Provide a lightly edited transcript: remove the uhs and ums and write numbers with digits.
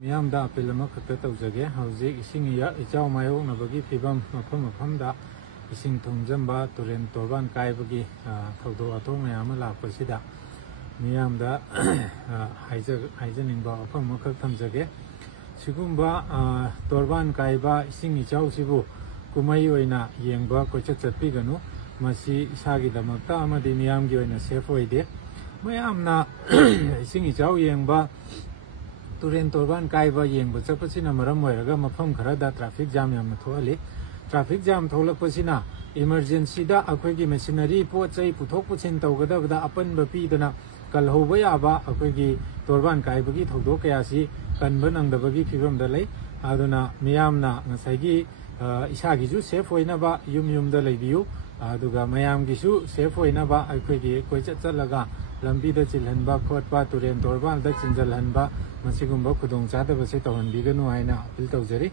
ꯃꯤꯌꯥꯝꯗ ꯑꯄꯤꯜ ꯑꯃꯈꯛꯇ ꯇꯧꯖꯒꯦ꯫ ꯍꯧꯖꯤꯛ ꯏꯁꯤꯡ ꯏꯆꯥꯎ ꯃꯥꯌꯣꯛꯅꯕꯒꯤ ꯐꯤꯕꯝ ꯃꯐꯝꯗ ꯏꯁꯤꯡ ꯊꯨꯝꯖꯟꯕ, ꯇꯨꯔꯦꯟ ꯇꯣꯔꯕꯥꯟ ꯀꯥꯏꯕꯒꯤ ꯊꯧꯗꯣꯛ ꯋꯥꯊꯣꯛ ꯃꯌꯥꯝ ꯑꯃ ꯂꯥꯛꯄꯁꯤꯗ ꯃꯤꯌꯥꯝꯗ ꯍꯥꯏꯖꯅꯤꯡꯕ ꯋꯥꯐꯝ ꯑꯃꯈꯛ ꯊꯝꯖꯒꯦ꯫ ꯁꯤꯒꯨꯝꯕ ꯇꯣꯔꯕꯥꯟ ꯀꯥꯏꯕ ꯏꯁꯤꯡ ꯏꯆꯥꯎꯁꯤꯕꯨ ꯀꯨꯝꯍꯩ ꯑꯣꯏꯅ ꯌꯦꯡꯕ ꯀꯣꯏꯆꯠ ꯆꯠꯄꯤꯒꯅꯨ꯫ ꯃꯁꯤ ꯏꯁꯥꯒꯤꯗꯃꯛꯇ ꯑꯃꯗꯤ ꯃꯤꯌꯥꯝꯒꯤ ꯑꯣꯏꯅ ꯁꯦꯐ ꯑꯣꯏꯗꯦ꯫ ꯃꯌꯥꯝꯅ ꯏꯁꯤꯡ ꯏꯆꯥꯎ ꯌꯦꯡꯕ, ꯇꯨꯔꯦꯟ ꯇꯣꯔꯕꯥꯟ ꯀꯥꯏꯕ ꯌꯦꯡꯕ ꯆꯠꯄꯁꯤꯅ ꯃꯔꯝ ꯑꯣꯏꯔꯒ ꯃꯐꯝ ꯈꯔꯗ ꯇ꯭ꯔꯥꯐꯤꯛ ꯖꯥꯝ ꯌꯥꯝꯅ ꯊꯣꯛꯍꯜꯂꯤ꯫ ꯇ꯭ꯔꯥꯐꯤꯛ ꯖꯥꯝ ꯊꯣꯛꯂꯛꯄꯁꯤꯅ ꯏꯃꯔꯖꯦꯟꯁꯤꯗ ꯑꯩꯈꯣꯏꯒꯤ ꯃꯦꯁꯤꯅꯔꯤ ꯄꯣꯠ ꯆꯩ ꯄꯨꯊꯣꯛ ꯄꯨꯁꯤꯟ ꯇꯧꯒꯗꯕꯗ ꯑꯄꯟꯕ ꯄꯤꯗꯅ ꯀꯜꯍꯧꯕ ꯌꯥꯕ ꯑꯩꯈꯣꯏꯒꯤ ꯇꯣꯔꯕꯥꯟ ꯀꯥꯏꯕꯒꯤ ꯊꯧꯗꯣꯛ ꯀꯌꯥꯁꯤ ꯀꯟꯕ ꯅꯪꯗꯕꯒꯤ ꯐꯤꯕꯝꯗ ꯂꯩ꯫ ꯑꯗꯨꯅ ꯃꯤꯌꯥꯝꯅ ꯉꯁꯥꯏꯒꯤ ꯏꯁꯥꯒꯤꯁꯨ ꯁꯦꯐ ꯑꯣꯏꯅꯕ ꯌꯨꯝꯗ ꯂꯩꯕꯤꯌꯨ, ꯑꯗꯨꯒ ꯃꯌꯥꯝꯒꯤꯁꯨ ꯁꯦꯐ ꯑꯣꯏꯅꯕ ꯑꯩꯈꯣꯏꯒꯤ ꯀꯣꯏꯆꯠ ꯆꯠꯂꯒ ꯂꯝꯕꯤꯗ ꯆꯤꯜꯍꯟꯕ ꯈꯣꯠꯄ, ꯇꯨꯔꯦꯟ ꯇꯣꯔꯕꯥꯟꯗ ꯆꯤꯟꯖꯜꯍꯟꯕ, ꯃꯁꯤꯒꯨꯝꯕ ꯈꯨꯗꯣꯡꯆꯥꯗꯕꯁꯤ ꯇꯧꯍꯟꯕꯤꯒꯅꯨ ꯍꯥꯏꯅ ꯑꯄꯤꯜ ꯇꯧꯖꯔꯤ꯫